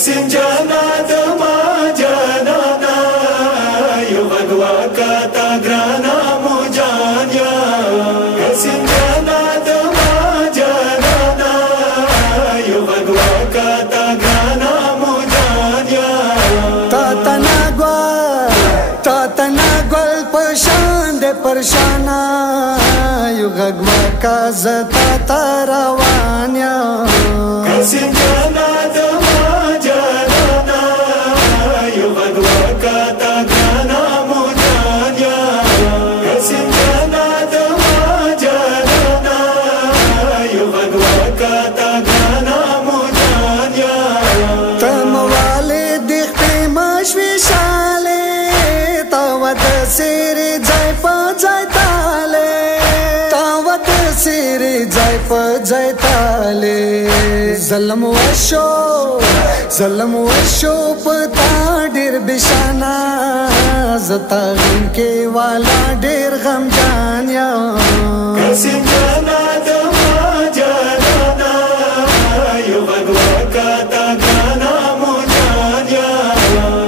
قسم جانا دما جانانا یو غدوا کتا گرانا مو جانیا قسم جانا دما جانانا یو غدوا کتا گرانا مو جانیا تا تنا گل پشان دے پرشانا یو غدوا کا زتا تروانیا قسم جانا जय ताले ज़ल्म वशो पता डेर बिशाना ज़ता गम के वाला डेर गम जानिया قسم جانا دما جانانا یو غدوا کتا گرانا مو جانیا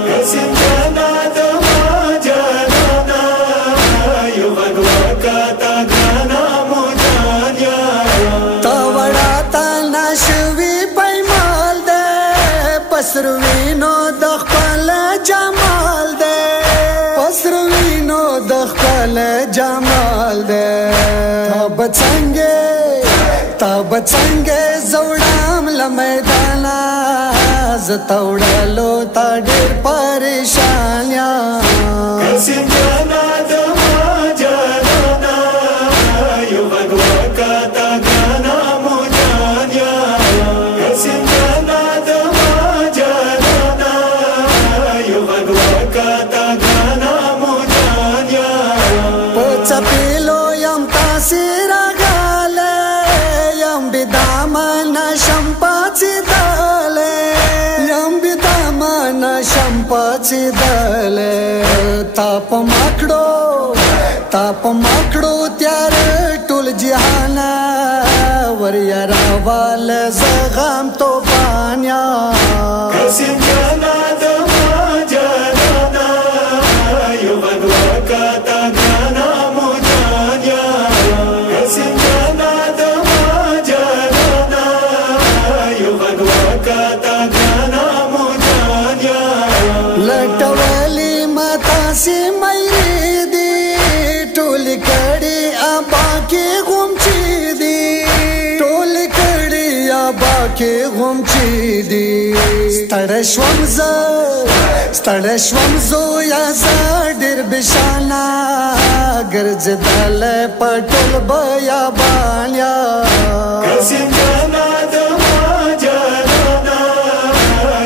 قسم جانا دما جانانا یو غدوا کتا گرانا مو جانیا پسروینو د خپل جمال ده پسروینو د خپل جمال ده تا بچنګه زوړام لمیدانا زتوړلو تا ډېر پریشان یا قسم جانا دما جانانا یو غدوا کتا گرانا مو جانیا قسم جانا چپیلو یم تاثیر غاله یم بدامن شمپاچی داله یم بدامن شمپاچی داله تاپ مکړو تیار ټول جهانا ور یارا وال زغم تو بانیا قسم جانا دما جانانا یو غدوا کتا گرانا مو جانیا قسم جانا دما جانانا یو غدوا کتا گرانا مو جانیا لټولی متا سی مېری دی ټول کړي ابا کې غومچي دی ټول کړي ابا کې غومچي دی ستړ شوم زو یا ډېر بشانا ګرځدل پټول بیا بانیا قسم جانا دما جانانا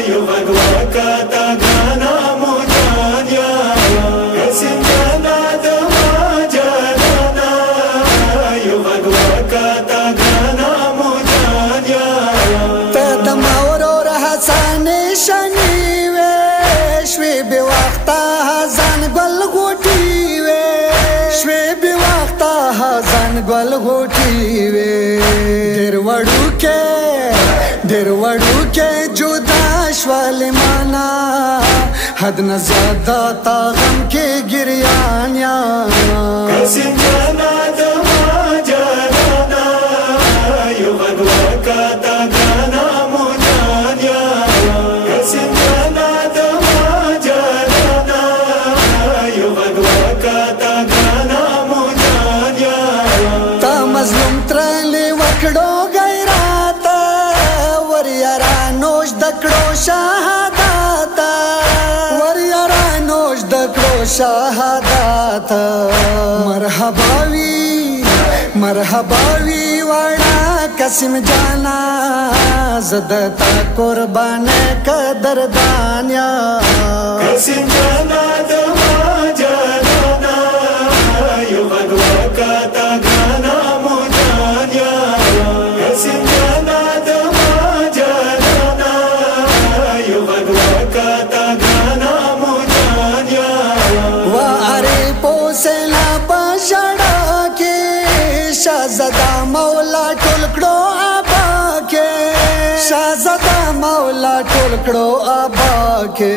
یو غدوا کتا گرانا مو جانیا قسم جانا دما جانانا یو غدوا کتا گرانا مو جانیا ته د ماورور حسن شنی شوی بی وقتا هزان گل غوٹی وی شوی بی وقتا هزان گل غوٹی وی دیر وڑو کے جدا شوال مانا حد نہ زیادہ تا غم کے گریانیا قسم جانا دما جانانا یو غدوا کتا گرانا مو جانیا قسم جانا دما جانانا یو غدوا کتا گرانا مو جانیا تا مظلوم ترلی وکړو غیرات ور یارانوش دکړو شهادت مرحباوی وڑا قسم جانا زدتا قربان قدردانیا قسم جانا دما جانانا یو غدوا کتا گرانا مو جانیا قسم جانا دما جانانا یو غدوا کتا گرانا مو جانیا واری پوسلا پشڑا کے شہزادہ مولا ټول کړو ابا کې शाहज़ादा मौला टोलकड़ो आबा के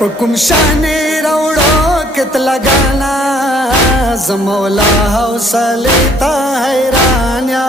पकुम शाने रौड़ो कित लगाना मौला हौसले ता हैरानिया